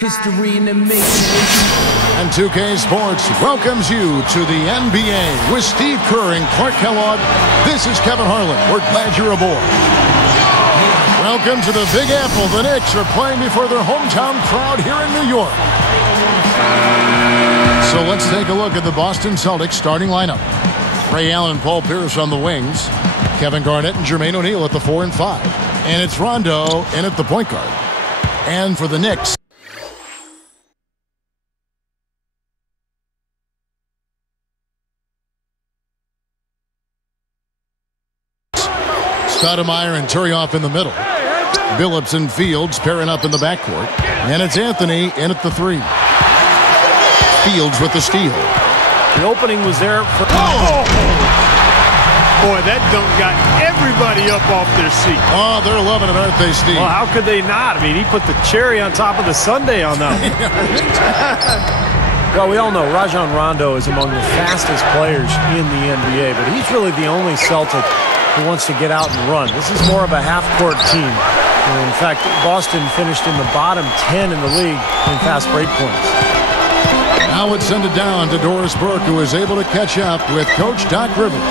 History in the making. And 2K Sports welcomes you to the NBA with Steve Kerr and Clark Kellogg. This is Kevin Harlan. We're glad you're aboard. Welcome to the Big Apple. The Knicks are playing before their hometown crowd here in New York. So let's take a look at the Boston Celtics starting lineup. Ray Allen and Paul Pierce on the wings. Kevin Garnett and Jermaine O'Neal at the 4 and 5. And it's Rondo in at the point guard. And for the Knicks, Stoudemire and Turioff in the middle. Billups and Fields pairing up in the backcourt. And it's Anthony in at the 3. Fields with the steal. The opening was there for... Oh! Boy, that dunk got everybody up off their seat. Oh, they're loving it, aren't they, Steve? Well, how could they not? I mean, he put the cherry on top of the sundae on that one. Well, we all know Rajon Rondo is among the fastest players in the NBA, but he's really the only Celtic who wants to get out and run. This is more of a half-court team. In fact, Boston finished in the bottom 10 in the league in fast break points. Now it's send it down to Doris Burke, who is able to catch up with Coach Doc Rivers.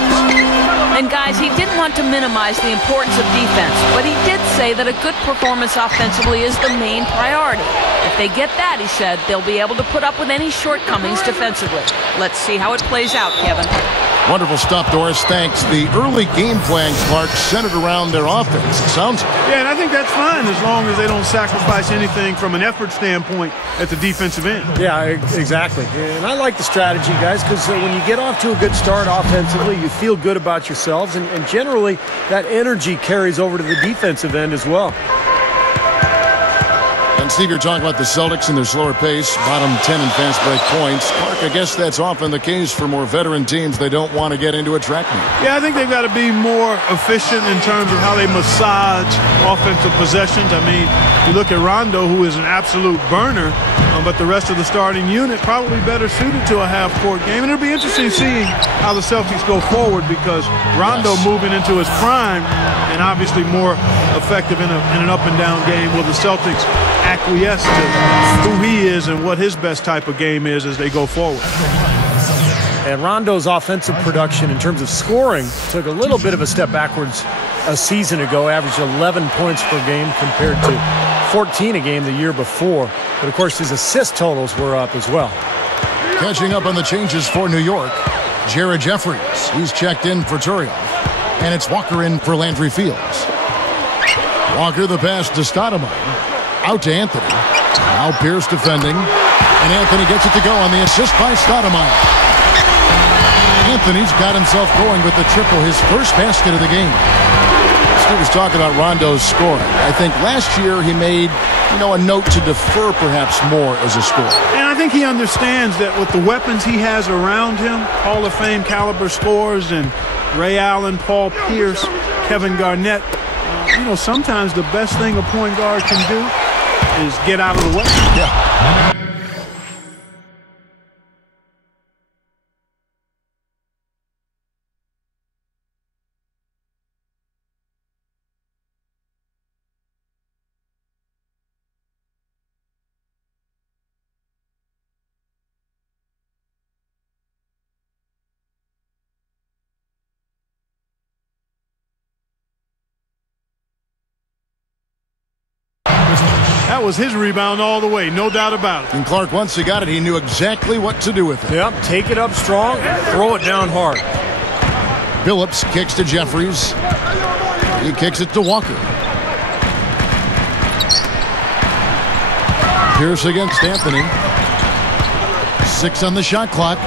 And guys, he didn't want to minimize the importance of defense, but he did say that a good performance offensively is the main priority. If they get that, he said, they'll be able to put up with any shortcomings defensively. Let's see how it plays out, Kevin. Wonderful stuff, Doris. Thanks. The early game plan, Clark, centered around their offense. Sounds... Yeah, and I think that's fine as long as they don't sacrifice anything from an effort standpoint at the defensive end. Yeah, exactly. And I like the strategy, guys, because when you get off to a good start offensively, you feel good about yourselves, and generally that energy carries over to the defensive end as well. And Steve, you're talking about the Celtics and their slower pace, bottom 10 in fast break points. Clark, I guess that's often the case for more veteran teams. They don't want to get into a track meet. Yeah, I think they've got to be more efficient in terms of how they massage offensive possessions. I mean, you look at Rondo, who is an absolute burner, but the rest of the starting unit probably better suited to a half-court game. And it'll be interesting seeing how the Celtics go forward because Rondo moving into his prime and obviously more effective in an up-and-down game. Will the Celtics acquiesce to who he is and what his best type of game is as they go forward? And Rondo's offensive production in terms of scoring took a little bit of a step backwards a season ago, averaged 11 points per game compared to 14 a game the year before. But, of course, his assist totals were up as well. Catching up on the changes for New York, Jared Jeffries. He's checked in for Turioff. And it's Walker in for Landry Fields. Walker the pass to Stoudemire. Out to Anthony. Now Pierce defending. And Anthony gets it to go on the assist by Stoudemire. Anthony's got himself going with the triple, his first basket of the game. Steve was talking about Rondo's scoring. I think last year he made, a note to defer perhaps more as a scorer. And I think he understands that with the weapons he has around him, Hall of Fame caliber scorers and Ray Allen, Paul Pierce, Kevin Garnett, sometimes the best thing a point guard can do is get out of the way. Yeah. That was his rebound all the way, no doubt about it. And Clark, once he got it, he knew exactly what to do with it. Yep, take it up strong, throw it down hard. Billups kicks to Jeffries. He kicks it to Walker. Pierce against Anthony. 6 on the shot clock.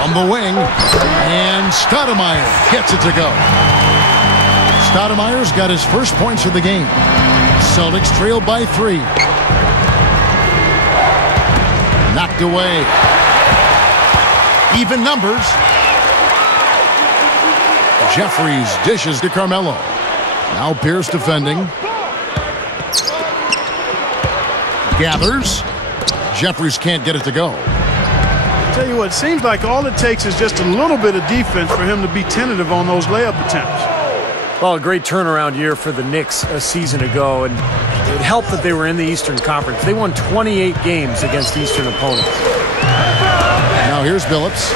From the wing. And Stoudemire gets it to go. Stoudemire's got his first points of the game. Celtics trail by 3. Knocked away. Even numbers. Jeffries dishes to Carmelo. Now Pierce defending. Gathers. Jeffries can't get it to go. I'll tell you what, it seems like all it takes is just a little bit of defense for him to be tentative on those layup attempts. Well, a great turnaround year for the Knicks a season ago, and It helped that they were in the Eastern Conference. They won 28 games against Eastern opponents. Now here's Billups.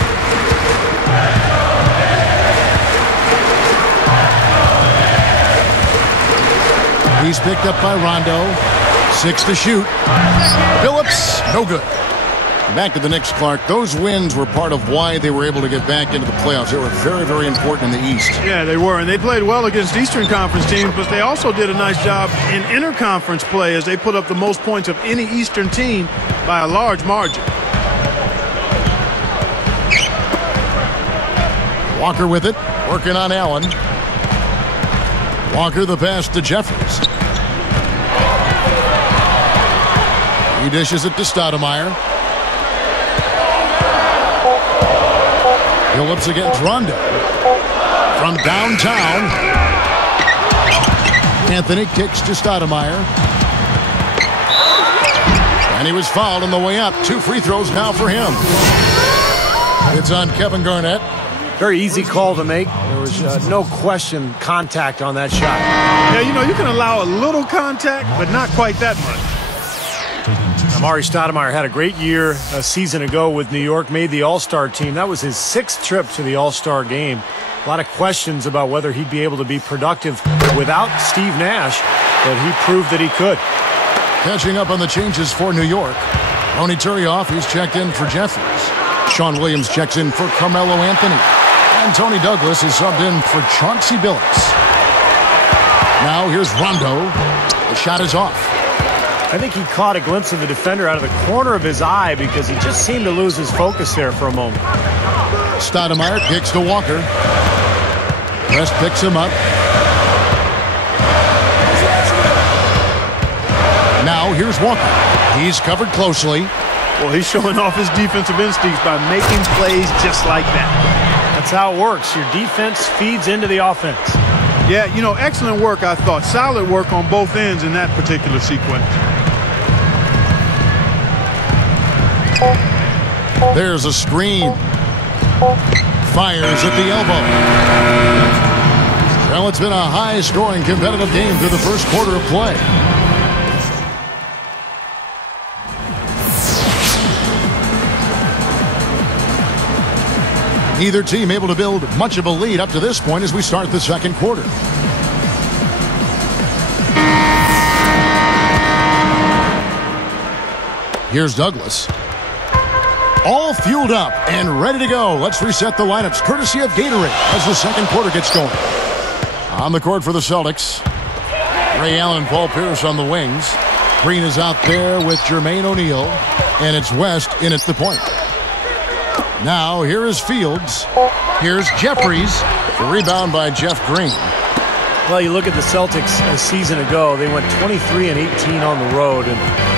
He's picked up by Rondo. 6 to shoot. Billups, no good. Back to the Knicks, Clark. Those wins were part of why they were able to get back into the playoffs. They were very, very important in the East. Yeah, they were, and they played well against Eastern Conference teams, but they also did a nice job in interconference play as they put up the most points of any Eastern team by a large margin. Walker with it, working on Allen. Walker the pass to Jeffries. He dishes it to Stoudemire. Billups against Rondo. From downtown. Anthony kicks to Stoudemire. And he was fouled on the way up. 2 free throws now for him. It's on Kevin Garnett. Very easy call to make. There was no question contact on that shot. Yeah, you know, you can allow a little contact, but not quite that much. Amari Stoudemire had a great year a season ago with New York, made the All-Star team. That was his 6th trip to the All-Star game. A lot of questions about whether he'd be able to be productive without Steve Nash, but he proved that he could. Catching up on the changes for New York. Tony Turioff, he's checked in for Jeffries. Sean Williams checks in for Carmelo Anthony. And Tony Douglas is subbed in for Chauncey Billups. Now here's Rondo. The shot is off. I think he caught a glimpse of the defender out of the corner of his eye because he just seemed to lose his focus there for a moment. Stoudemire kicks to Walker. West picks him up. Now here's Walker. He's covered closely. Well, he's showing off his defensive instincts by making plays just like that. That's how it works. Your defense feeds into the offense. Yeah, you know, excellent work, I thought. Solid work on both ends in that particular sequence. There's a screen. Fires at the elbow. Well, it's been a high-scoring competitive game through the first quarter of play. Neither team able to build much of a lead up to this point as we start the second quarter. Here's Douglas. All fueled up and ready to go. Let's reset the lineups courtesy of Gatorade as the second quarter gets going. On the court for the Celtics, Ray Allen and Paul Pierce on the wings. Green is out there with Jermaine O'Neal, and it's West in at the point. Now here is Fields. Here's Jeffries. The rebound by Jeff Green. Well, you look at the Celtics a season ago, they went 23-18 on the road, and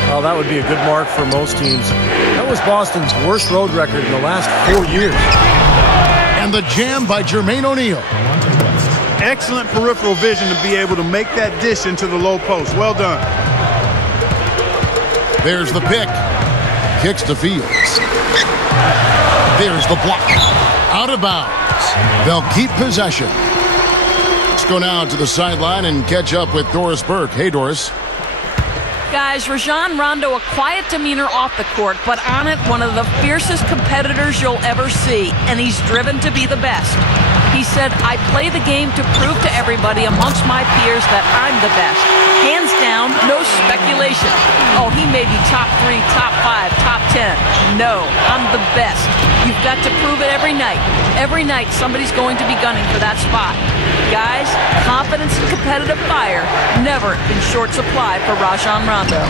well, that would be a good mark for most teams. That was Boston's worst road record in the last 4 years. And the jam by Jermaine O'Neal. Excellent peripheral vision to be able to make that dish into the low post. Well done. There's the pick. Kicks to Fields. There's the block. Out of bounds. They'll keep possession. Let's go now to the sideline and catch up with Doris Burke. Hey, Doris. Guys, Rajon Rondo, a quiet demeanor off the court, but on it, one of the fiercest competitors you'll ever see, and he's driven to be the best. He said, I play the game to prove to everybody amongst my peers that I'm the best. Hands down, no speculation. Oh, he may be top 3, top 5, top 10. No, I'm the best. You've got to prove it every night. Every night, somebody's going to be gunning for that spot. Guys, confidence and competitive fire never in short supply for Rajon Rondo.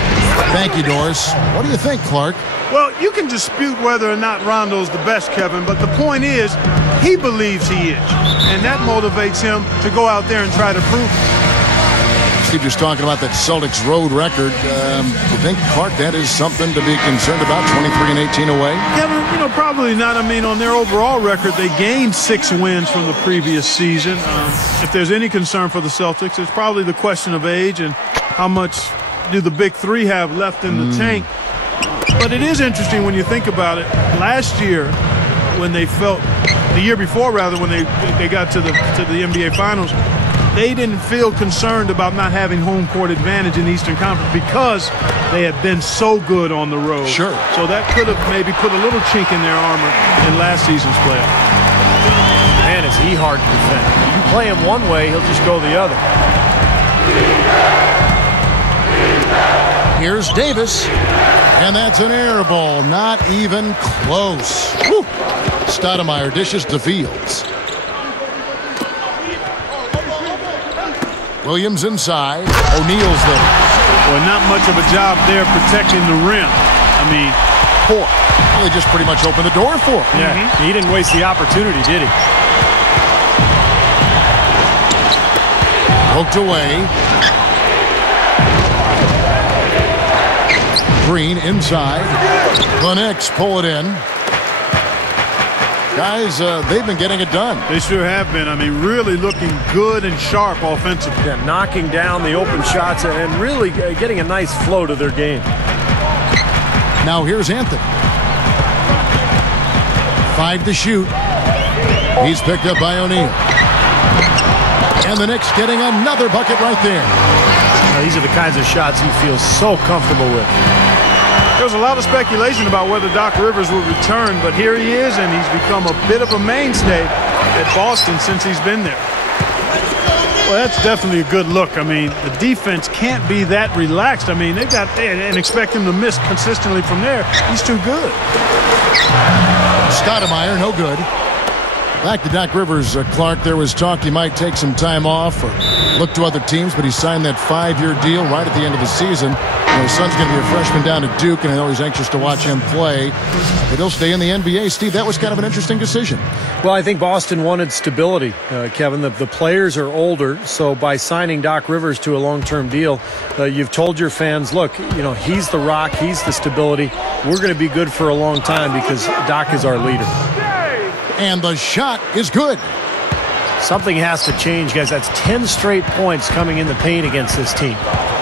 Thank you, Doris. What do you think, Clark? Well, you can dispute whether or not Rondo's the best, Kevin, but the point is he believes he is, and that motivates him to go out there and try to prove it. Steve just talking about that Celtics road record. You think, Clark, that is something to be concerned about, 23-18 away? Kevin, you know, probably not. I mean, on their overall record, they gained 6 wins from the previous season. If there's any concern for the Celtics, it's probably the question of age and how much do the big three have left in the tank. But it is interesting when you think about it. Last year, when they felt, the year before rather, when they got to the NBA Finals, they didn't feel concerned about not having home court advantage in the Eastern Conference because they had been so good on the road. Sure. So that could have maybe put a little chink in their armor in last season's playoff. Man, is he hard to defend. You play him one way, he'll just go the other. Here's Davis, and that's an air ball, not even close. Woo. Stoudemire dishes to Fields. Williams inside. O'Neal's there. Well, not much of a job there protecting the rim. I mean, poor. Well, they just pretty much opened the door for him. Yeah, he didn't waste the opportunity, did he? Poked away. Green inside. The Knicks pull it in. Guys, they've been getting it done. They sure have been. I mean, really looking good and sharp offensively. Yeah, knocking down the open shots and really getting a nice flow to their game. Now here's Anthony. 5 to shoot. He's picked up by O'Neal. And the Knicks getting another bucket right there. Now, these are the kinds of shots he feels so comfortable with. There was a lot of speculation about whether Doc Rivers would return, but here he is, and he's become a bit of a mainstay at Boston since he's been there. Well, that's definitely a good look. I mean, the defense can't be that relaxed. I mean, and expect him to miss consistently from there. He's too good. Stoudemire, no good. Back to Doc Rivers, Clark. There was talk he might take some time off or look to other teams, but he signed that 5-year deal right at the end of the season. His son's going to be a freshman down at Duke, and I know he's anxious to watch him play. But he'll stay in the NBA. Steve, that was kind of an interesting decision. Well, I think Boston wanted stability, Kevin. The players are older, so by signing Doc Rivers to a long-term deal, you've told your fans, look, he's the rock, he's the stability. We're going to be good for a long time because Doc is our leader. And the shot is good. Something has to change, guys. That's 10 straight points coming in the paint against this team.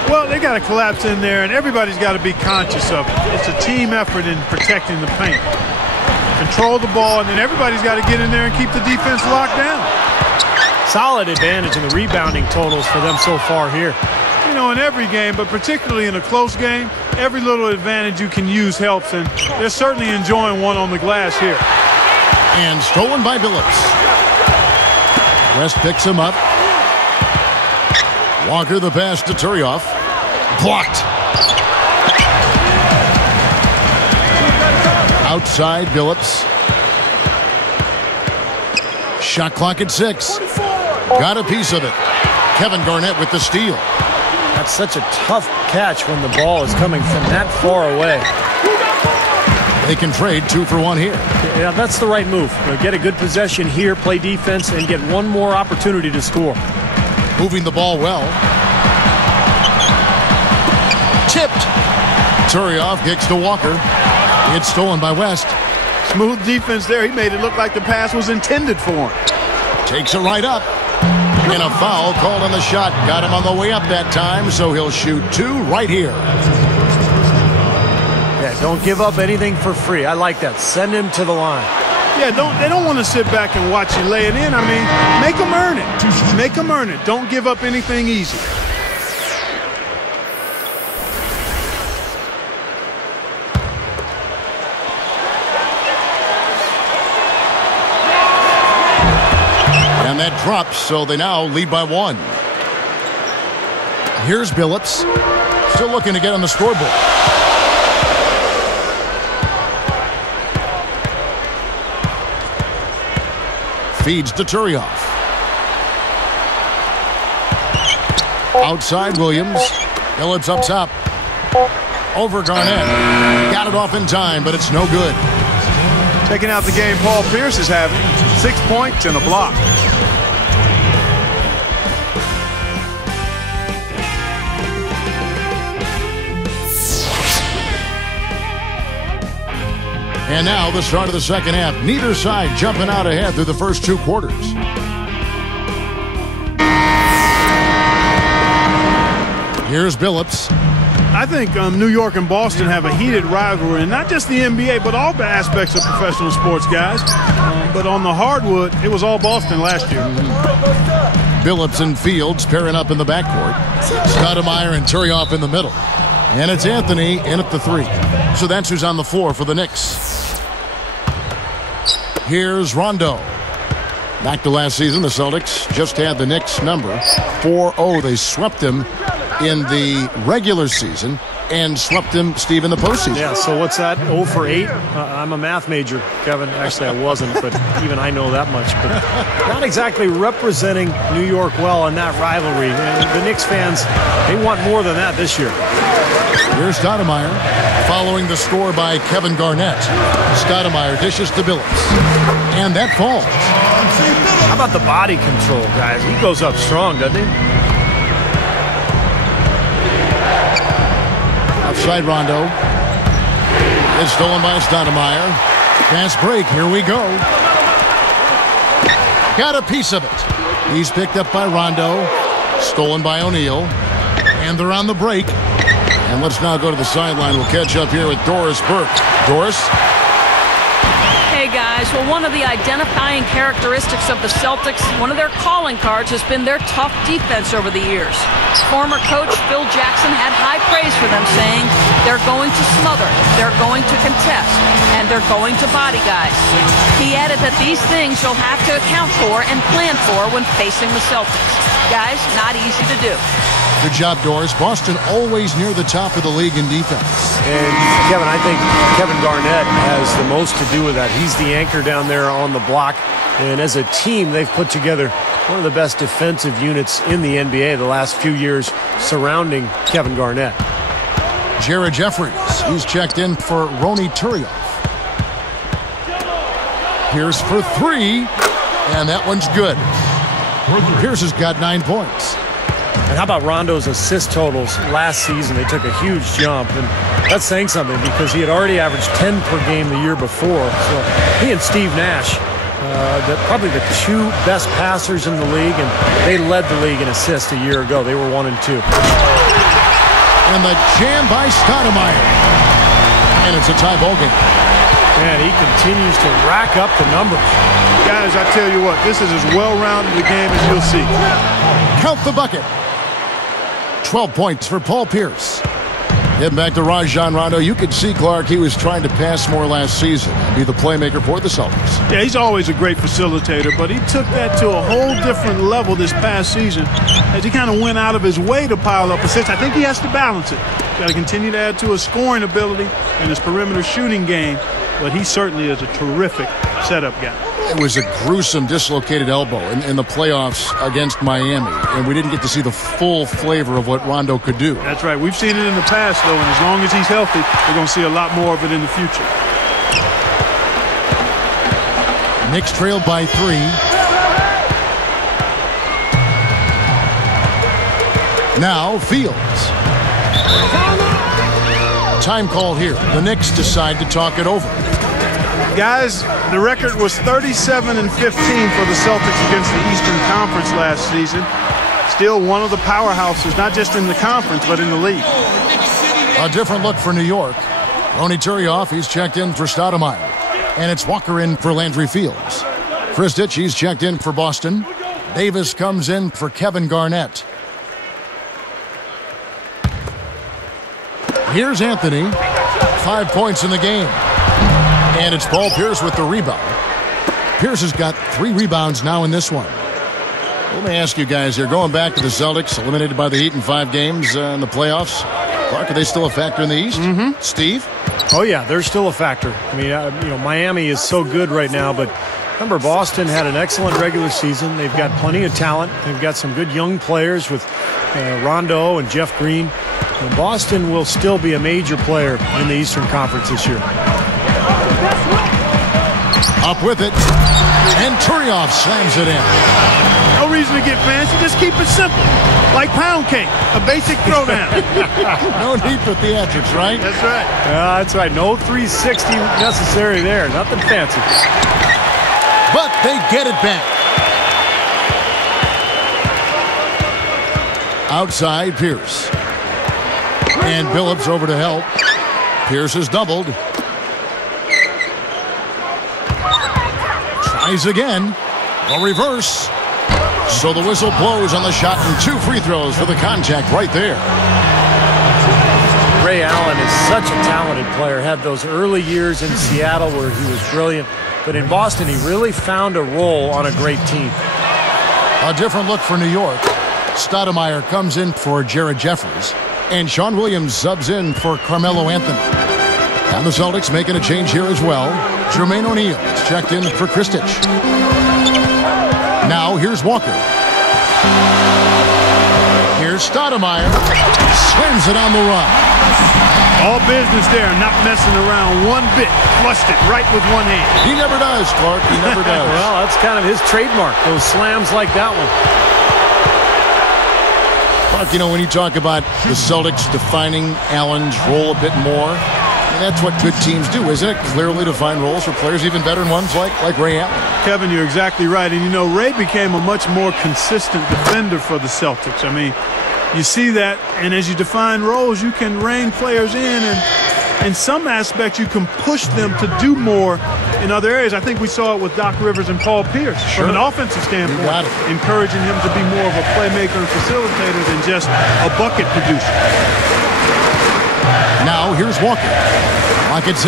Well, they got to collapse in there, and everybody's got to be conscious of it. It's a team effort in protecting the paint. Control the ball, and then everybody's got to get in there and keep the defense locked down. Solid advantage in the rebounding totals for them so far here. In every game, but particularly in a close game, every little advantage you can use helps, and they're certainly enjoying one on the glass here. And stolen by Billups. West picks him up. Walker the pass to Turioff. Blocked. Outside Billups. Shot clock at 6. Got a piece of it. Kevin Garnett with the steal. That's such a tough catch when the ball is coming from that far away. They can trade 2 for 1 here. Yeah, that's the right move. Get a good possession here, play defense, and get one more opportunity to score. Moving the ball well. Tipped. Turioff kicks to Walker. It's stolen by West. Smooth defense there. He made it look like the pass was intended for him. Takes it right up. And a foul called on the shot. Got him on the way up that time, so he'll shoot 2 right here. Yeah, don't give up anything for free. I like that. Send him to the line. Yeah, they don't want to sit back and watch you lay it in. I mean, make them earn it. Make them earn it. Don't give up anything easy. And that drops, so they now lead by 1. Here's Billups. Still looking to get on the scoreboard. Feeds to Turioff. Outside Williams. Billups up top. Over Garnett. Got it off in time, but it's no good. Taking out the game Paul Pierce is having. 6 points and a block. And now the start of the second half. Neither side jumping out ahead through the first 2 quarters. Here's Billups. I think New York and Boston have a heated rivalry, and not just the NBA, but all the aspects of professional sports, guys. But on the hardwood, it was all Boston last year. Billups and Fields pairing up in the backcourt. Stoudemire and Turioff in the middle. And it's Anthony in at the 3. So that's who's on the floor for the Knicks. Here's Rondo. Back to last season, the Celtics just had the Knicks number 4-0. They swept them in the regular season and swept them, Steve, in the postseason. Yeah, so what's that? 0 for 8? I'm a math major, Kevin. Actually, I wasn't, but even I know that much. But not exactly representing New York well in that rivalry. And the Knicks fans, they want more than that this year. Here's Stoudemire following the score by Kevin Garnett. Stoudemire dishes to Billups. And that falls. How about the body control, guys? He goes up strong, doesn't he? Outside Rondo. It's stolen by Stoudemire. Fast break. Here we go. Got a piece of it. He's picked up by Rondo. Stolen by O'Neal. And they're on the break. And let's now go to the sideline. We'll catch up here with Doris Burke. Doris? Hey guys, well, one of the identifying characteristics of the Celtics, one of their calling cards, has been their tough defense over the years. Former coach Phil Jackson had high praise for them, saying they're going to smother, they're going to contest, and they're going to body guys. He added that these things you'll have to account for and plan for when facing the Celtics. Guys, not easy to do. Good job, Doris. Boston always near the top of the league in defense. And, Kevin, I think Kevin Garnett has the most to do with that. He's the anchor down there on the block. And as a team, they've put together one of the best defensive units in the NBA the last few years surrounding Kevin Garnett. Jared Jeffries. He's checked in for Ronny Turioff. Pierce for 3. And that one's good. Pierce has got 9 points. And how about Rondo's assist totals last season? They took a huge jump, and that's saying something because he had already averaged 10 per game the year before. So he and Steve Nash, probably the 2 best passers in the league, and they led the league in assists a year ago. They were 1 and 2. And the jam by Stoudemire. And it's a tie ball game. Man, he continues to rack up the numbers. Guys, I tell you what, this is as well-rounded a game as you'll see. Count the bucket. 12 points for Paul Pierce. Getting back to Rajon Rondo, you could see, Clark, he was trying to pass more last season and be the playmaker for the Celtics. Yeah, he's always a great facilitator, but he took that to a whole different level this past season as he kind of went out of his way to pile up assists. I think he has to balance it. He's got to continue to add to his scoring ability and his perimeter shooting game, but he certainly is a terrific setup guy. It was a gruesome dislocated elbow in the playoffs against Miami, and we didn't get to see the full flavor of what Rondo could do. That's right. We've seen it in the past, though, and as long as he's healthy, we're going to see a lot more of it in the future. Knicks trailed by 3. Now Fields. Time call here. The Knicks decide to talk it over. Guys, the record was 37-15 for the Celtics against the Eastern Conference last season. Still one of the powerhouses, not just in the conference, but in the league. A different look for New York. Ronny Turioff, he's checked in for Stoudemire. And it's Walker in for Landry Fields. Kristich, he's checked in for Boston. Davis comes in for Kevin Garnett. Here's Anthony. 5 points in the game. And it's Paul Pierce with the rebound. Pierce has got 3 rebounds now in this one. Let me ask you guys here, going back to the Celtics, eliminated by the Heat in 5 games in the playoffs. Clark, are they still a factor in the East? Mm-hmm. Steve? Oh, yeah, they're still a factor. I mean, Miami is so good right now, but remember, Boston had an excellent regular season. They've got plenty of talent. They've got some good young players with Rondo and Jeff Green. And Boston will still be a major player in the Eastern Conference this year. Up with it. And Turioff slams it in. No reason to get fancy. Just keep it simple. Like pound cake. A basic throwdown. No need for theatrics, right? That's right. That's right. No 360 necessary there. Nothing fancy. But they get it back. Outside, Pierce. And Billups over to help. Pierce is doubled. Tries again. A reverse. So the whistle blows on the shot and 2 free throws for the contact right there. Ray Allen is such a talented player. Had those early years in Seattle where he was brilliant. But in Boston, he really found a role on a great team. A different look for New York. Stoudemire comes in for Jared Jeffries. And Sean Williams subs in for Carmelo Anthony. And the Celtics making a change here as well. Jermaine O'Neal is checked in for Kristich. Now here's Walker. Here's Stoudemire. Slams it on the run. All business there, not messing around one bit. Flushed it right with one hand. He never does, Clark. He never does. Well, that's kind of his trademark, those slams like that one. Clark, you know, when you talk about the Celtics defining Allen's role a bit more, and that's what good teams do, isn't it? Clearly defined roles for players, even veteran ones like Ray Allen. Kevin, you're exactly right. And, you know, Ray became a much more consistent defender for the Celtics. I mean, you see that, and as you define roles, you can rein players in, and in some aspects, you can push them to do more in other areas. I think we saw it with Doc Rivers and Paul Pierce. Sure. From an offensive standpoint, encouraging him to be more of a playmaker and facilitator than just a bucket producer. Now here's Walker. Lock at 6.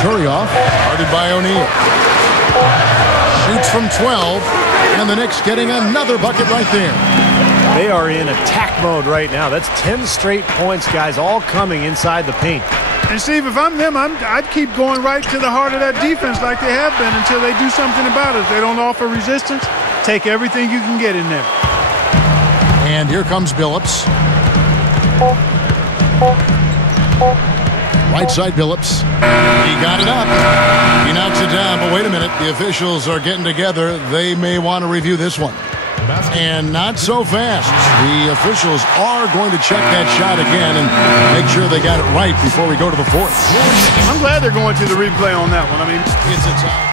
Turioff, guarded by O'Neal. Shoots from 12, and the Knicks getting another bucket right there. They are in attack mode right now. That's 10 straight points, guys, all coming inside the paint. And, Steve, if I'm them, I'd keep going right to the heart of that defense like they have been until they do something about it. If they don't offer resistance, take everything you can get in there. And here comes Billups. Right side Billups. He got it up. He knocks it down, but wait a minute. The officials are getting together. They may want to review this one. And not so fast. The officials are going to check that shot again and make sure they got it right before we go to the 4th. I'm glad they're going to the replay on that one. I mean, it's a tie.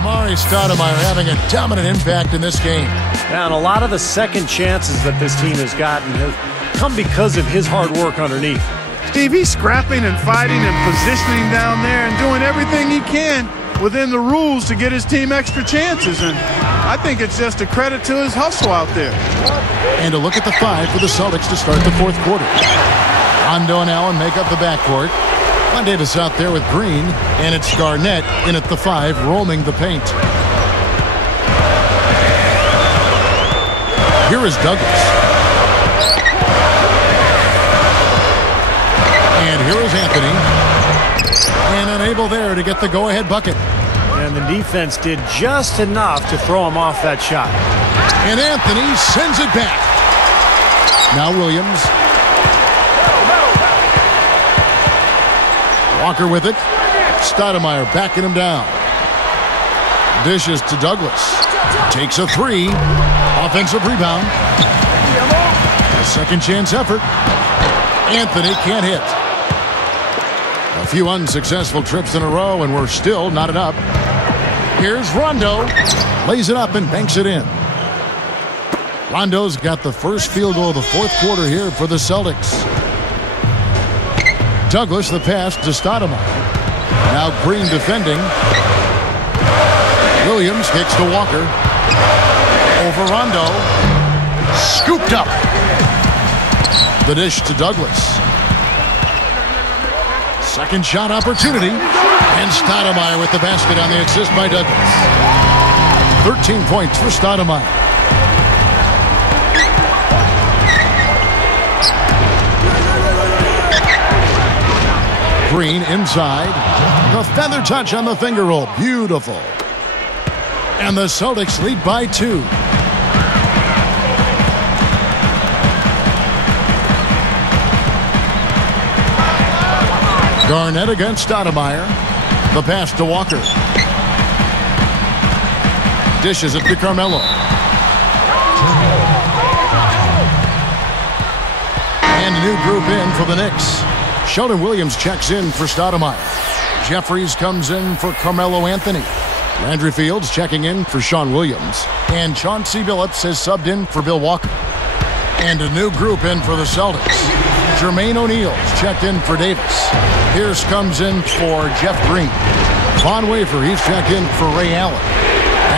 Amari Stoudemire having a dominant impact in this game. Now, and a lot of the second chances that this team has gotten have come because of his hard work underneath. Steve, he's scrapping and fighting and positioning down there and doing everything he can within the rules to get his team extra chances, and I think it's just a credit to his hustle out there. And a look at the 5 for the Celtics to start the 4th quarter. Rondo and Allen make up the backcourt. Glenn Davis out there with Green, and it's Garnett in at the 5, roaming the paint. Here is Douglas. And here is Anthony. And unable there to get the go-ahead bucket. And the defense did just enough to throw him off that shot. And Anthony sends it back. Now Williams. Walker with it. Stoudemire backing him down. Dishes to Douglas. Takes a 3. Offensive rebound. A second chance effort. Anthony can't hit. A few unsuccessful trips in a row, and we're still knotted up. Here's Rondo. Lays it up and banks it in. Rondo's got the first field goal of the 4th quarter here for the Celtics. Douglas, the pass to Stoudemire. Now Green defending. Williams kicks to Walker. Over Rondo. Scooped up. The dish to Douglas. Second shot opportunity. And Stoudemire with the basket on the assist by Douglas. 13 points for Stoudemire. Green inside. The feather touch on the finger roll. Beautiful. And the Celtics lead by 2. Garnett against Stoudemire. The pass to Walker. Dishes it to Carmelo. And a new group in for the Knicks. Sheldon Williams checks in for Stoudemire. Jeffries comes in for Carmelo Anthony. Landry Fields checking in for Sean Williams. And Chauncey Billups has subbed in for Bill Walker. And a new group in for the Celtics. Jermaine O'Neal's checked in for Davis. Pierce comes in for Jeff Green. Von Wafer, he's checked in for Ray Allen.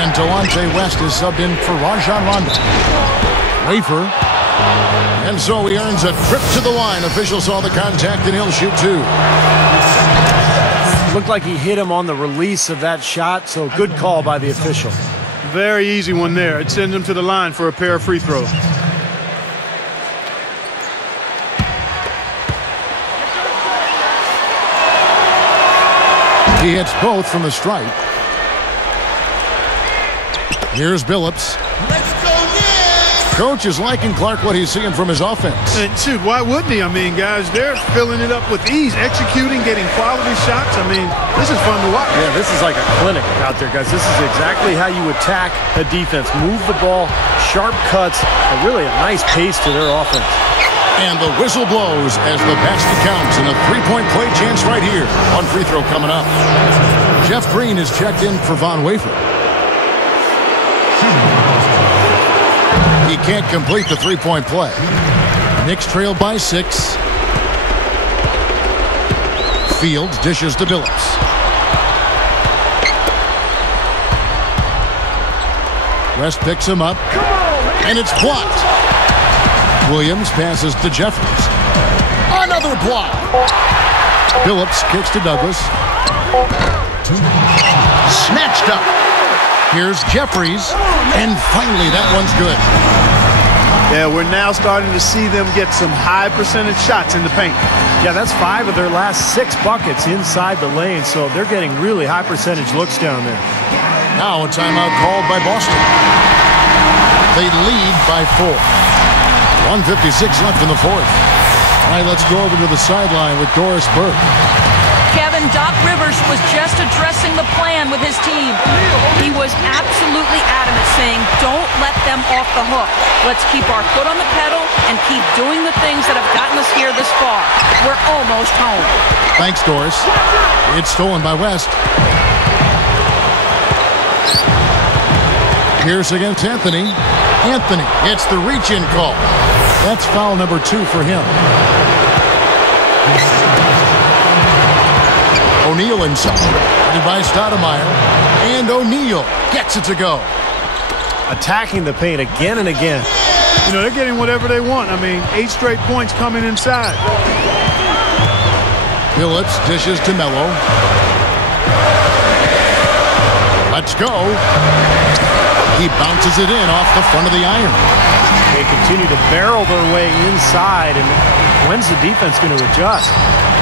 And Delonte West is subbed in for Rajon Rondo. Wafer. And so he earns a trip to the line. Official saw the contact and he'll shoot two. Looked like he hit him on the release of that shot, so good call by the official. Very easy one there. It sends him to the line for a pair of free throws. He hits both from the stripe. Here's Billups. Coach is liking Clark what he's seeing from his offense. And shoot, why wouldn't he? I mean, guys, they're filling it up with ease, executing, getting quality shots. I mean, this is fun to watch. Yeah, this is like a clinic out there, guys. This is exactly how you attack a defense. Move the ball, sharp cuts, and really a nice pace to their offense. And the whistle blows as the basket counts and a three-point play chance right here. One free throw coming up. Jeff Green is checked in for Von Wafer. He can't complete the three-point play. Knicks trail by 6. Fields dishes to Billups. West picks him up, and it's blocked. Williams passes to Jeffries. Another block. Billups kicks to Douglas. Snatched up. Here's Jeffries, and finally that one's good. Yeah, we're now starting to see them get some high percentage shots in the paint. Yeah, that's 5 of their last 6 buckets inside the lane, so they're getting really high percentage looks down there. Now a timeout called by Boston. They lead by 4. 1:56 left in the fourth. All right, let's go over to the sideline with Doris Burke. Kevin, Doc Rivers was just addressing the plan with his team. He was absolutely adamant, saying, don't let them off the hook. Let's keep our foot on the pedal and keep doing the things that have gotten us here this far. We're almost home. Thanks, Doris. It's stolen by West. Pierce against Anthony. Anthony gets the reach-in call. That's foul number 2 for him. O'Neal inside. Headed by Stoudemire. And O'Neal gets it to go. Attacking the paint again and again. You know, they're getting whatever they want. I mean, 8 straight points coming inside. Billups dishes to Melo. Let's go. He bounces it in off the front of the iron. They continue to barrel their way inside, and when's the defense going to adjust?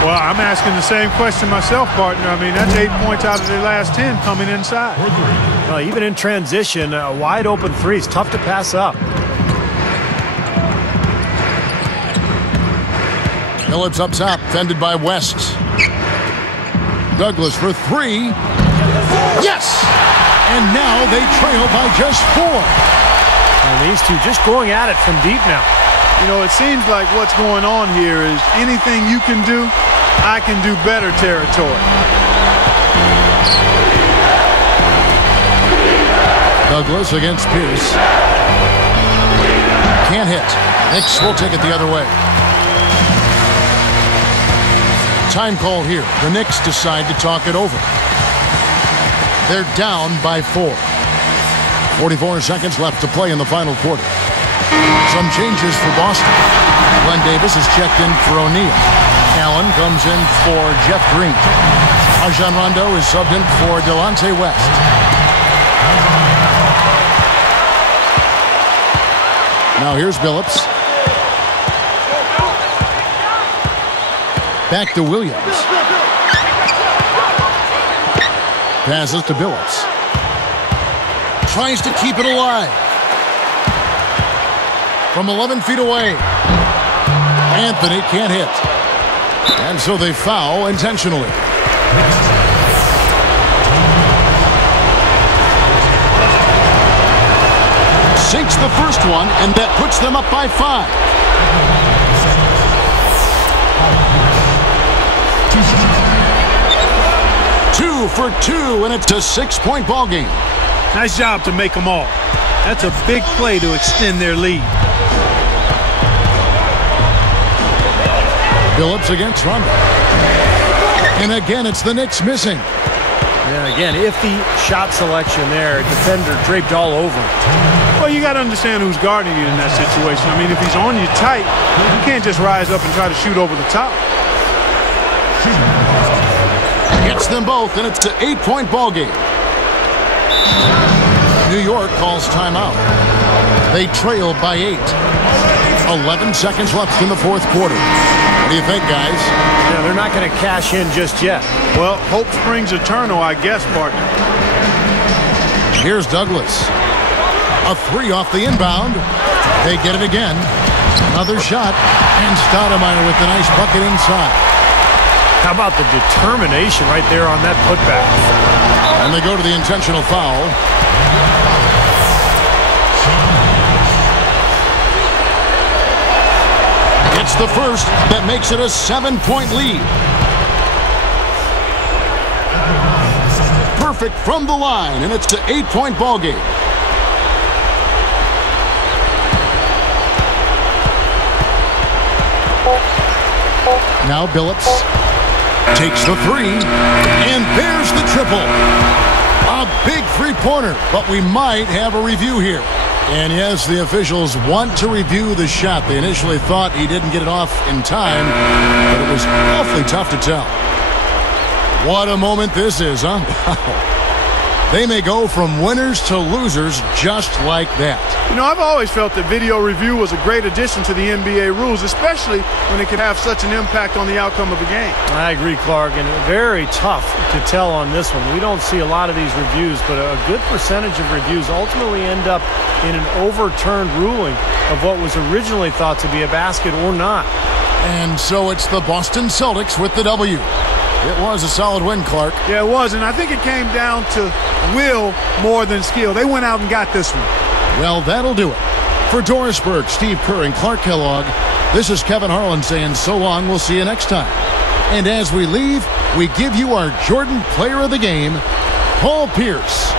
Well, I'm asking the same question myself, partner. I mean, that's 8 points out of their last 10 coming inside. Even in transition, a wide open 3 is tough to pass up. Billups up top, fended by West. Douglas for 3. Yes! And now they trail by just 4. And these two just going at it from deep now. You know, it seems like what's going on here is anything you can do, I can do better territory. Douglas against Pierce. Can't hit. Knicks will take it the other way. Time call here. The Knicks decide to talk it over. They're down by 4. 44 seconds left to play in the final quarter. Some changes for Boston. Glenn Davis is checked in for O'Neal. Allen comes in for Jeff Green. Rajon Rondo is subbed in for Delonte West. Now here's Billups. Back to Williams. Passes to Billups. Tries to keep it alive. From 11 feet away. Anthony can't hit. And so they foul intentionally. Sinks the first one, and that puts them up by 5. Two for 2, and it's a 6-point ball game. Nice job to make them all. That's a big play to extend their lead. Billups against Rondo. And again, it's the Knicks missing. Yeah, again, if the shot selection there, defender draped all over him. Well, you got to understand who's guarding you in that situation. I mean, if he's on you tight, you can't just rise up and try to shoot over the top. Gets them both, and it's an 8-point ball game. New York calls timeout. They trail by 8. 11 seconds left in the fourth quarter. What do you think, guys? Yeah, they're not going to cash in just yet. Well, hope springs eternal, I guess, partner. Here's Douglas. A 3 off the inbound. They get it again. Another shot. And Stoudemire with the nice bucket inside. How about the determination right there on that putback? And they go to the intentional foul. It's the first that makes it a 7-point lead. Perfect from the line, and it's an 8-point ball game. Now Billups takes the 3, and there's the triple. A big three-pointer, but we might have a review here. And yes, the officials want to review the shot. They initially thought he didn't get it off in time, but it was awfully tough to tell. What a moment this is, huh? Wow. They may go from winners to losers just like that. You know, I've always felt that video review was a great addition to the NBA rules, especially when it can have such an impact on the outcome of a game. I agree, Clark, and very tough to tell on this one. We don't see a lot of these reviews, but a good percentage of reviews ultimately end up in an overturned ruling of what was originally thought to be a basket or not. And so it's the Boston Celtics with the W. It was a solid win, Clark. Yeah, it was, and I think it came down to will more than skill. They went out and got this one. Well, that'll do it. For Doris Burke, Steve Kerr, and Clark Kellogg, this is Kevin Harlan saying so long. We'll see you next time. And as we leave, we give you our Jordan Player of the Game, Paul Pierce.